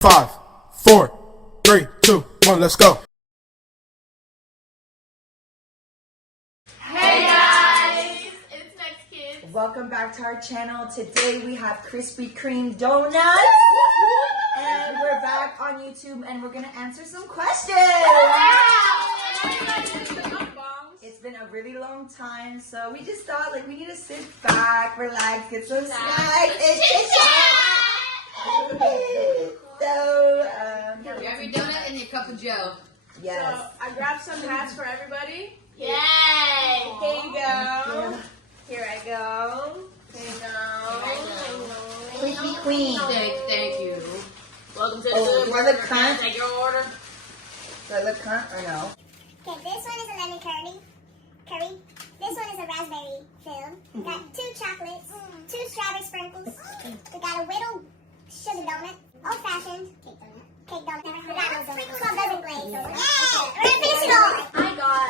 5, 4, 3, 2, 1, let's go. Hey guys, it's Nextkrib. Welcome back to our channel. Today we have Krispy Kreme donuts. And we're back on YouTube and we're gonna answer some questions. It's been a really long time, so we just thought like we need to sit back, relax, get some snacks, and chit-chat. So, Every donut and your cup of Joe. yes. So I grabbed some hats for everybody. Yay! Here you go. Here I go. Here you go. Krispy Kreme. Thank you. Welcome to the Oh, do I look cunt? Take your order. Do I look cunt or no? Okay, this one is a lemon curry. This one is a raspberry fill. Got 2 chocolates, 2 strawberry sprinkles. We got a whittled sugar donut, old fashioned cake donut. We got a sprinkle dozen glaze. Yeah, we're gonna finish it all. I got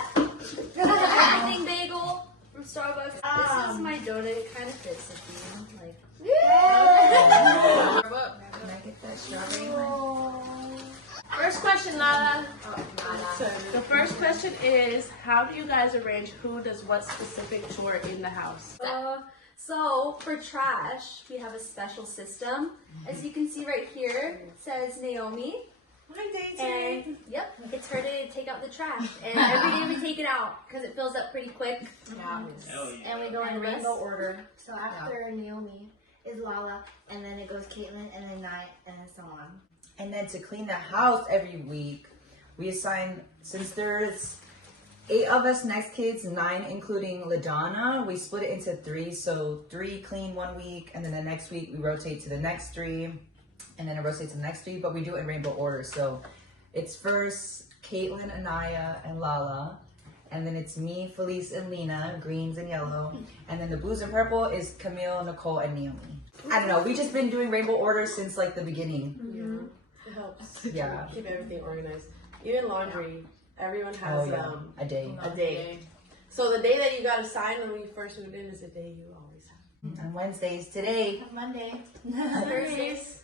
everything bagel from Starbucks. This is my donut. It kind of fits the theme. Like, Can I get that strawberry one? First question, Lala. The first question is, how do you guys arrange who does what specific chore in the house? so for trash, we have a special system. As you can see right here, it says Naomi. And yep, it's her to take out the trash. And every day we take it out because it fills up pretty quick. And we go in rainbow order. So after Naomi is Lala, and then it goes Caitlin, and then Nye, and then so on. And then to clean the house every week, we assign, since there's 8 of us next kids, 9 including LaDonna, we split it into 3. So 3 clean 1 week, and then the next week we rotate to the next 3, and then it rotates to the next 3, but we do it in rainbow order. So it's first Caitlin, Anaya, and Lala, and then it's me, Felice, and Lena, greens and yellow, and then the blues and purple is Camille, Nicole, and Naomi. I don't know, we just been doing rainbow order since like the beginning. It helps. Yeah. Keep everything organized. Even laundry, everyone has A day. a day. So the day that you got assigned when we first moved in is the day you always have. On Wednesdays, today. Monday. Thursdays.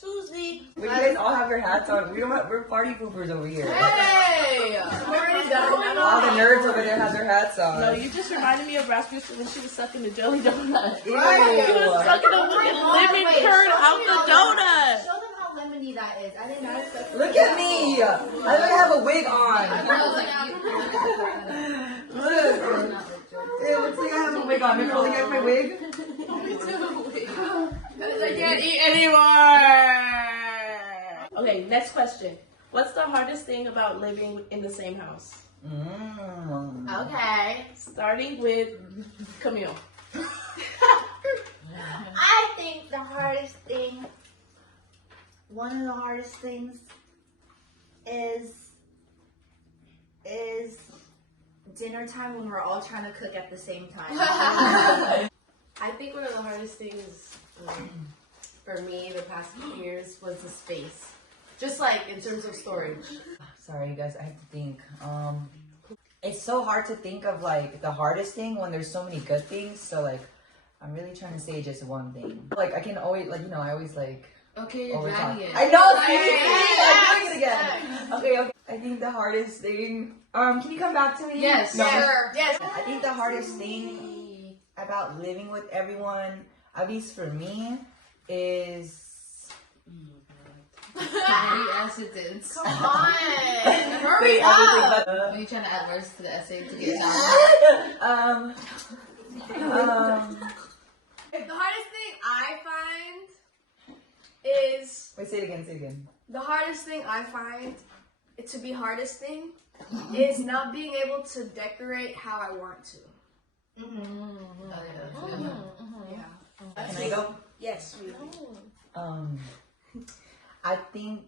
Tuesday. You guys all have your hats on. We're party poopers over here. Hey! I'm already done. All the nerds over there have their hats on. No, you just reminded me of Rasmus when she was sucking the jelly donut. Ew. She was sucking the lemon curd out the donut. Show them how lemony that is. I didn't know. Look at me. I don't have a wig on. Look. Ew, looks like I have a wig on. Nicole, you have my wig? I can't eat anymore. Okay, next question. What's the hardest thing about living in the same house? Okay. Starting with Camille. I think the hardest thing, one of the hardest things is dinner time when we're all trying to cook at the same time. I think one of the hardest things for me the past few years was the space. Just like in terms of storage. Sorry, you guys. I have to think. It's so hard to think of like the hardest thing when there's so many good things. So like, I'm really trying to say just one thing. Like I can always I always like. Okay, you're always dragging talk. it. I know. I'm doing it again. Okay. I think the hardest thing. Can you come back to me? Yes, No. sure. Yes. I think the hardest thing about living with everyone, at least for me, is. Yes, it did. Come on. Wait, Are you trying to add words to the essay to get it down? The hardest thing I find is Wait, say it again. the hardest thing I find it to be hardest thing is not being able to decorate how I want to. Can I go? Yes. I think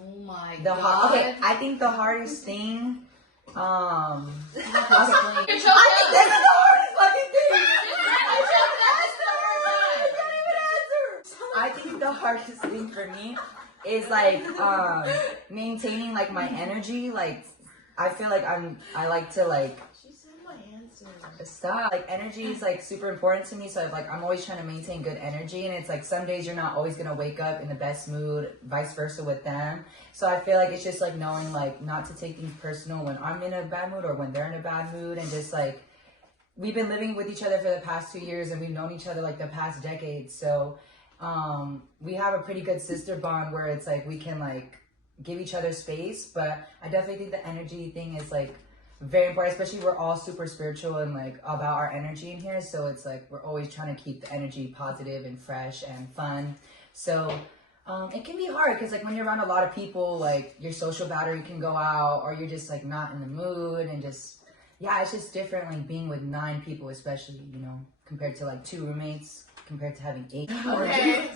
Oh my the god. I think the hardest thing. I think Control. this is the hardest fucking thing. I think the hardest thing for me is like maintaining like my energy. Like I feel like I like to like Stop. Like energy is like super important to me, so I'm always trying to maintain good energy, and it's like some days you're not always gonna wake up in the best mood, vice versa with them. So I feel like it's just like knowing like not to take things personal when I'm in a bad mood or when they're in a bad mood, and just like we've been living with each other for the past 2 years, and we've known each other like the past decade. So we have a pretty good sister bond where it's like we can like give each other space, but I definitely think the energy thing is like very important, especially we're all super spiritual and like about our energy in here, so it's like we're always trying to keep the energy positive and fresh and fun. So it can be hard because like when you're around a lot of people, like your social battery can go out, or you're just like not in the mood, and just it's just different like being with 9 people, especially, you know, compared to like 2 roommates, compared to having 8. Okay.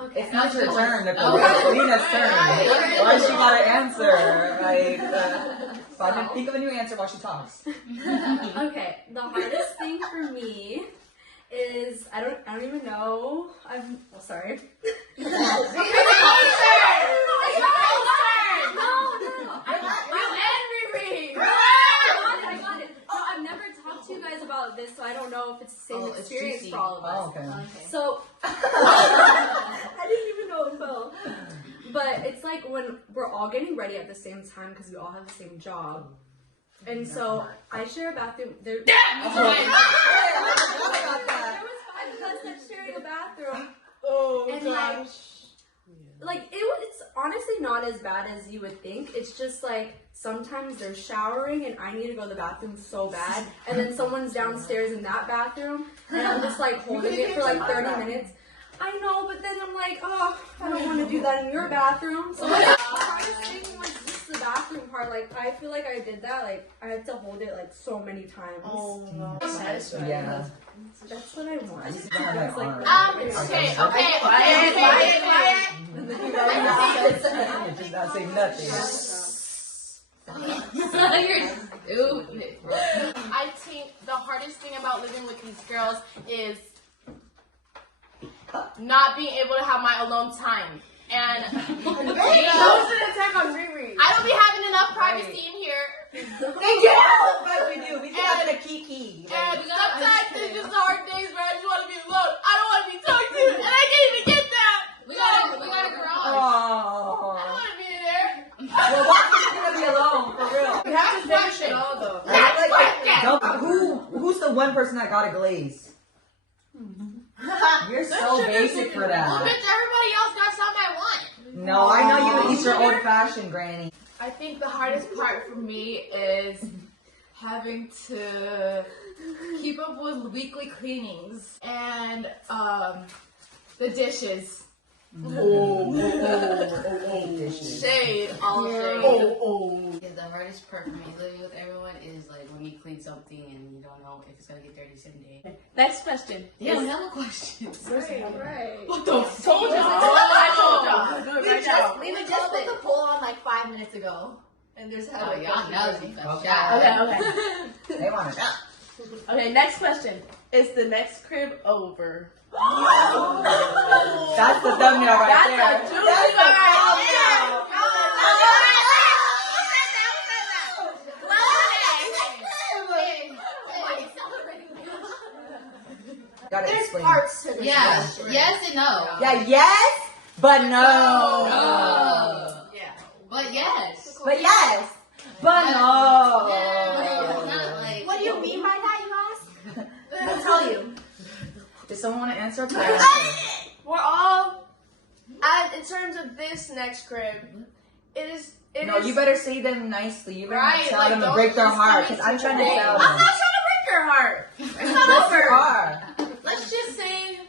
Okay. It's not your turn. It's Nina's turn. Why she gotta answer? Like, think of a new answer while she talks. Okay, the hardest thing for me is I don't even know. Sorry. To you guys about this, so I don't know if it's the same experience for all of us. Oh, okay. So I didn't even know it fell. But it's like when we're all getting ready at the same time because we all have the same job, and so I share a bathroom. There was 5 of us that sharing a bathroom. Oh, and gosh. Like it's honestly not as bad as you would think. It's just like sometimes they're showering and I need to go to the bathroom so bad, and then someone's downstairs in that bathroom, and I'm just like holding it for like 30 minutes. I know, but then I'm like, oh, I don't want to do that in your bathroom. So like, the hardest thing was just the bathroom part. Like I feel like I did that. Like I had to hold it like so many times. Oh no. Yeah. That's what I want. Okay. Just not say nothing. You're stupid. I think the hardest thing about living with these girls is not being able to have my alone time. And That was an attack on Riri. I don't be having enough privacy in here. We do. We have a kiki. And sometimes it's just hard days where I just want to be alone. I don't want to be talked to, and I can't even get that. We got a garage. I don't want to be in there. Well, why are you gonna be alone for real? We have to finish it all though. Who's the one person that got a glaze? You're so basic for Well, that. bitch, everybody else got something I want. No, I know you would eat your old fashioned granny. I think the hardest part for me is having to keep up with weekly cleanings and the dishes. Shade, all shade. Yeah, the hardest part for me living with everyone is like when you clean something and you don't know if it's gonna get dirty the same day. Next question. Damn, hella questions. Right. What the fuck? Told y'all. I told y'all. Do it right now. We just put the poll on like 5 minutes ago, and there's hella y'all nosy. Okay. They want to know. Okay, next question. Is the next crib over? That's the thumbnail right there. That's a juicy That's the thumbnail. Gotta explain. Parts to this. Yeah, yes and no. Yeah, yes, but no. Yeah, but yes. But yes, but no. Yeah, not like. What do you mean by that, you ask? I'll tell you. Does someone want to answer? We're all, in terms of this next crib, it No, is. you better say them nicely. You better Right, not tell like, them to don't break their just heart, come because I'm into trying to today. tell I'm them. not trying to break your heart. It's not Yes, you over. are. Let's just say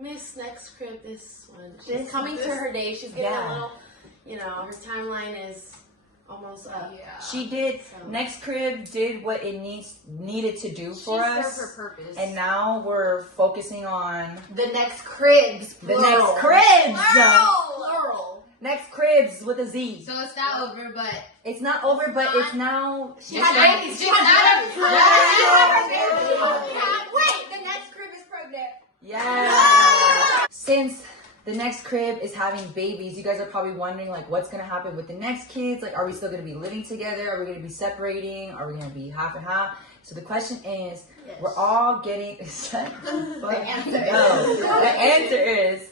Miss Next Crib, this one. She's This- coming this- to her day. She's getting yeah. a little, her timeline is almost up. Yeah. She did. Next Crib did what it needed to do for She us, served her purpose. and now we're focusing on the next cribs. the Plural. next cribs. Plural. Next cribs with a Z. So it's not over, but It's not over, but it's now. she had babies. She had babies. Wait, the next crib is pregnant. Yeah. Since the next crib is having babies. You guys are probably wondering like what's gonna happen with the next kids. Like, are we still gonna be living together? Are we gonna be separating? Are we gonna be half and half? So the question is, we're all getting the answer is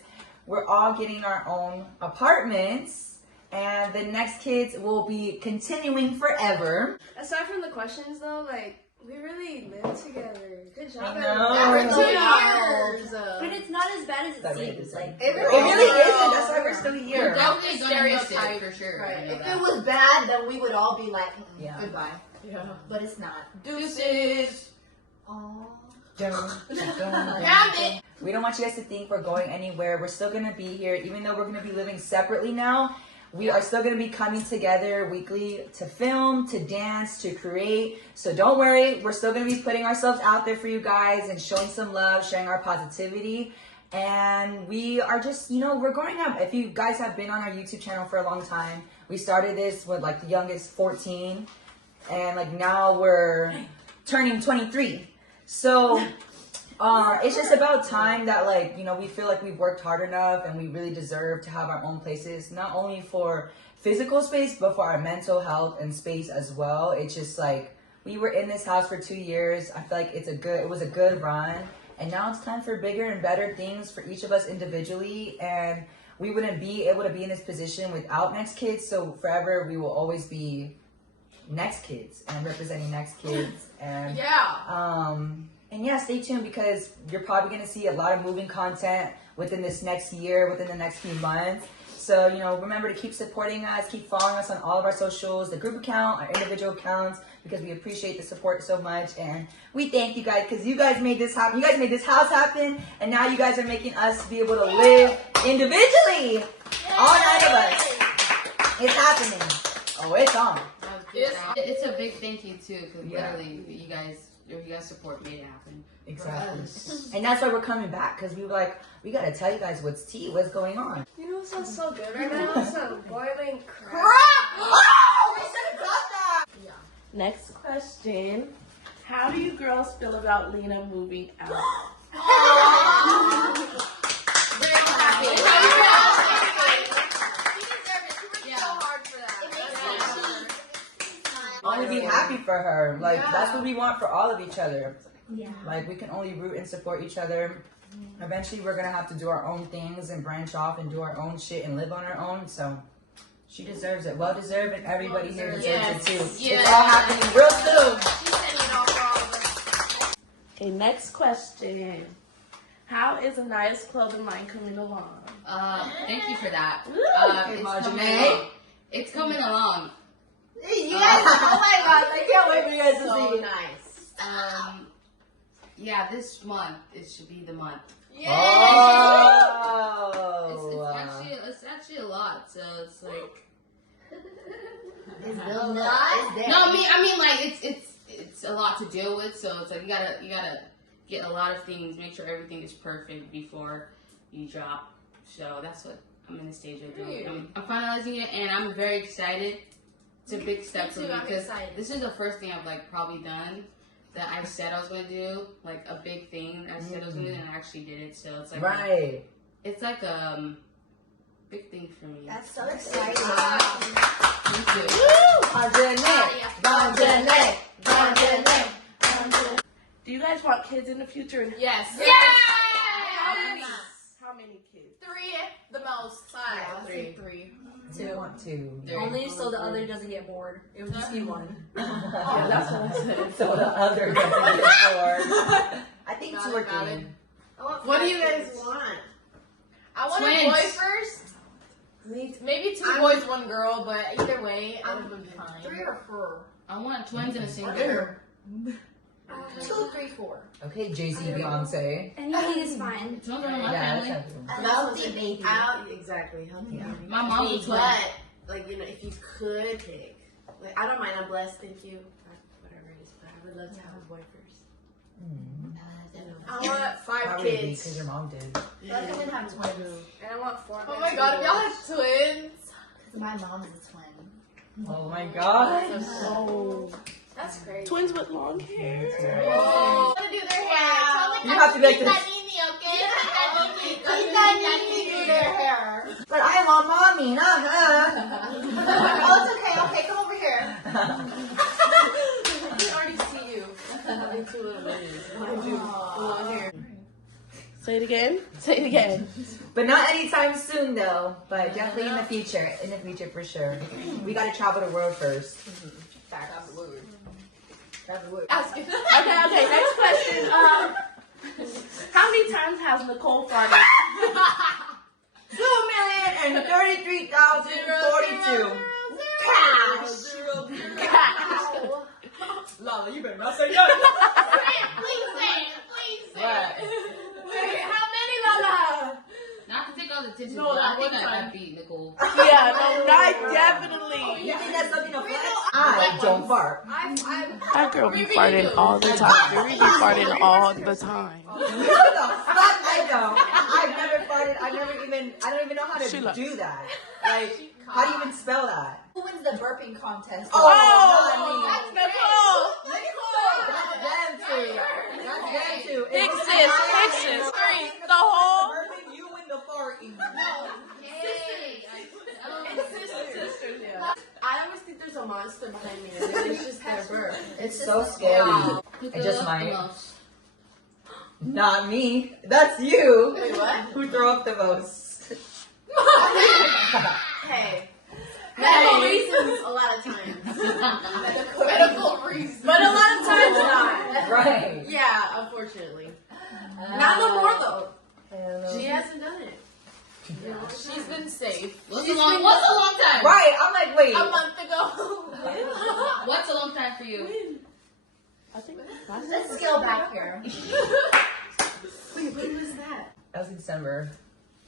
we're all getting our own apartments, and the next kids will be continuing forever. Aside from the questions though, like, we really live together. Good job. I know. For 2 years. But it's not as bad as it seems. Like, It really isn't. That's why we're still here. We're definitely gonna miss it Stereotype. for sure. Right. I know If that. it was bad, then we would all be like, Yeah. goodbye. Yeah. But it's not. Deuces. Aww. Damn it. We don't want you guys to think we're going anywhere. We're still gonna be here, even though we're gonna be living separately now. We are still gonna be coming together weekly to film, to dance, to create. So don't worry, we're still gonna be putting ourselves out there for you guys and showing some love, sharing our positivity. And we are just, we're growing up. If you guys have been on our YouTube channel for a long time, we started this with like the youngest 14, and like now we're turning 23. So it's just about time that we feel like we've worked hard enough and we really deserve to have our own places, not only for physical space, but for our mental health and space as well. It's just like, we were in this house for 2 years. I feel like it was a good run. And now it's time for bigger and better things for each of us individually. And we wouldn't be able to be in this position without Next Kids. So forever, we will always be Next Kids and representing Next Kids. And and yeah, stay tuned, because you're probably going to see a lot of moving content within this next year, within the next few months. So, remember to keep supporting us, keep following us on all of our socials, the group account, our individual accounts, because we appreciate the support so much. And we thank you guys, because you guys made this happen. You guys made this house happen. And now you guys are making us be able to live individually. All 9 of us. It's happening. Oh, it's on. It's a big thank you too, because literally you guys support made it happen. Exactly. And that's why we're coming back, because we were like, we got to tell you guys what's tea, what's going on. You know what sounds so good right now? Some boiling crap. Oh, we should have got that. Next question. How do you girls feel about Lena moving out? I want to be happy for her. That's what we want for all of each other. yeah. We can only root and support each other. Eventually, we're going to have to do our own things and branch off and do our own shit and live on our own. So, she deserves it. Well deserved, and everybody here deserves it too. Yes. It's all happening real soon. Okay, next question. How is Anaya's clothing line coming along? Thank you for that. Okay, Janae. It's coming along. You guys, oh my gosh, I can't wait for you guys to So see. nice. Yeah, this month it should be the month. Oh. It's actually a lot. So it's like. It's building up. No, I mean, like it's a lot to deal with. So it's like you gotta get a lot of things, make sure everything is perfect before you drop. So that's what I'm in the stage of doing. I'm finalizing it, and I'm very excited. It's a big step for me, because this is the first thing I've probably done that I said I was gonna do, like a big thing I said I was gonna do, and I actually did it. So it's like it's like a big thing for me. That's so exciting. Thank you. Do you guys want kids in the future? And Yes. how many kids? 3, the most. 5. 3. I want to. Only so the other doesn't get bored. It would just be one. Yeah, that's what I said. So the other doesn't get bored. I think 2 or 3. What do you guys want? I want Twins. a boy first. Maybe 2 boys, 1 girl, but either way, I would be fine. 3 or 4. I want twins in a single girl. 2, 3, 4. Okay, Jay-Z, Beyonce. Anything is fine. Twins are in my Yeah, family. that's A healthy baby. Exactly. Healthy baby. My mom's a twin. But if you could pick, I don't mind. I'm blessed. Thank you. Whatever it is, but I would love to have a boy first. I want 5 Probably kids. because your mom did. Let them have twins. And I want 4. Oh my god, if y'all have twins. My mom is a twin. Oh my god. Oh, That's crazy. twins with long hair. Oh. I want to do their hair. You have to be like this. okay? Do their Say it again. Say it again. But not anytime soon, though. But definitely in the future. In the future, for sure. We gotta travel the world first. Okay, next question. How many times has Nicole farted? 2,033,042. Cash. Lala, you better not say nothing. Please say it. Please say What? it. Wait, how many, Lala? Not to take all the attention, No, but I that think one I time. beat Nicole. Yeah, no, not definitely. You think that's something to flex? I don't fart. That girl be farting all the time. They be farting all the time. What the fuck? I don't. I've never farted. I don't even know how to do that. Like, how do you even spell that? Who wins the burping contest? Oh, not me. That's Nicole. That's them two. That's them two. Fix this. Street. The whole. Burping, you win the farting. Sisters, yeah. I always think there's a monster behind me, and then it's just their burp. It's so scary. Who I just threw up might. the most? Not me. That's you. Wait, what? Who threw up the most? Hey. Medical reasons a lot of times. Medical reasons. But a lot of times not. Right. Yeah, unfortunately. Not no more though. She hasn't done it. She's been safe. What's a long time? Right. I'm like, wait. A month ago. What's a long time for you? I think Let's scale back here. Wait, when was that? That was in December.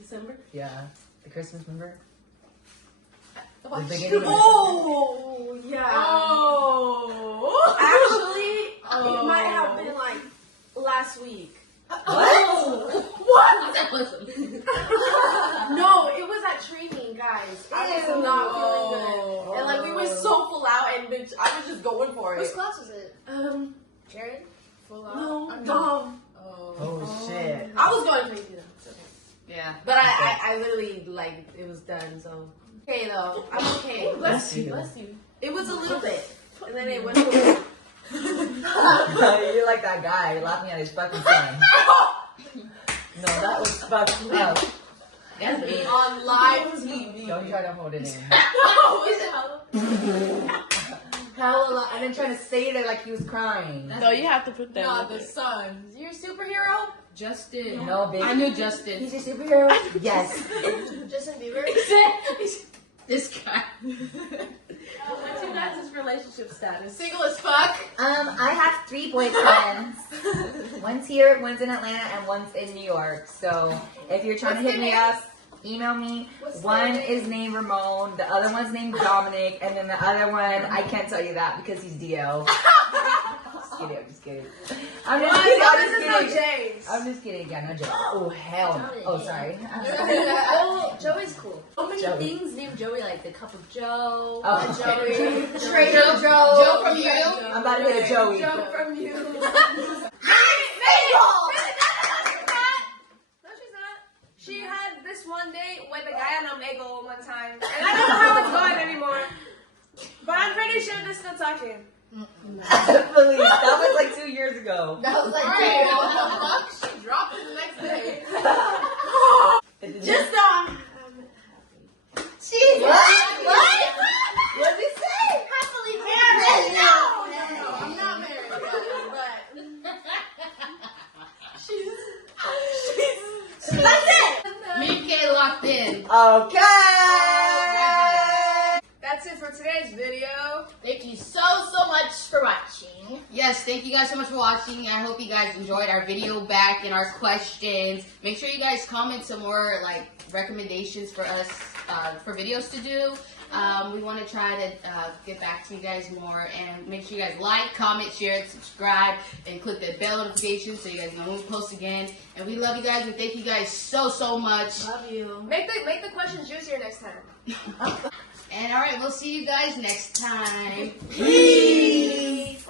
December? Yeah. The Christmas, remember? Oh, The beginning of yeah. Oh. Actually, it might have been like last week. What? That was No, it was at training, guys. I was not feeling good. And like we were so full out and bitch, I was just going for it. Whose class was it? Jared? Full out? No, Dom. Oh, shit. I was going crazy though. It's okay. yeah. But I literally like it was done, so okay though. I'm okay. Bless you. Bless you. It was a little bit. And then it went away. You're like that guy laughing at his fucking son. No, that was fucked up. That's me. On live TV. Don't try to hold it in. Hella I didn't try to say it like he was crying. No, you have to put that. Not in the there. sun. You're a superhero? Justin. No, baby. I knew Justin. He's a superhero? Yes. Justin Bieber? This guy. What's your guys' relationship status? Single as fuck. I have 3 boyfriends. One's here, one's in Atlanta, and one's in New York. So if you're trying to hit me up, email me. One is named Ramon, the other one's named Dominic, and then the other one, I can't tell you that because he's DL. I'm just kidding. I'm just kidding. I'm just kidding. Yeah, no joke. Oh, hell no. Oh, sorry. Oh, Joey's cool. So many Joey. things named Joey, like the cup of Joe, Oh. Joey, Trader Joe. Joe from you. I'm about to hit a Joey. Joe from you. No, she's not. She had this one date with a guy on Omegle one time, and I don't know how it's going anymore. But I'm pretty sure they're still talking. Please. That was like 2 years ago. That was like, Alright, what the fuck? She dropped it the next day. Just Jeez. What? What did he say? happily married. No, I'm not married yet, but That's it. Me and Kay locked in. Okay. that's it for today's video. thank you so much for watching. Yes, thank you guys so much for watching. I hope you guys enjoyed our video back and our questions. Make sure you guys comment some more like recommendations for us for videos to do. We want to try to get back to you guys more, and make sure you guys like, comment, share, subscribe, and click that bell notification so you guys know when we post again. And we love you guys and thank you guys so much. Love you. Make the questions juicier next time. And all right, we'll see you guys next time. Peace.